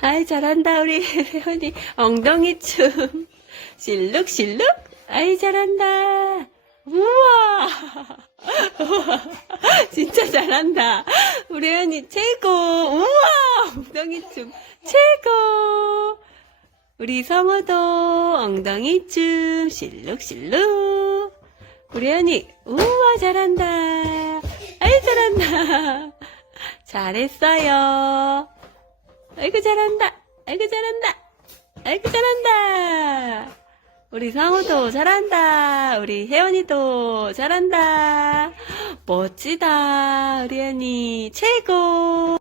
아이, 잘한다, 우리 혜원이. 엉덩이 춤. 실룩실룩. 아이, 잘한다. 우와. 진짜 잘한다. 우리 혜원이 최고. 우와. 엉덩이 춤. 최고. 우리 성호도 엉덩이 춤. 실룩실룩. 우리 혜원이. 우와, 잘한다. 아이, 잘한다. 잘했어요. 아이고 잘한다. 아이고 잘한다. 아이고 잘한다. 우리 상우도 잘한다. 우리 혜원이도 잘한다. 멋지다. 우리 혜원이 최고.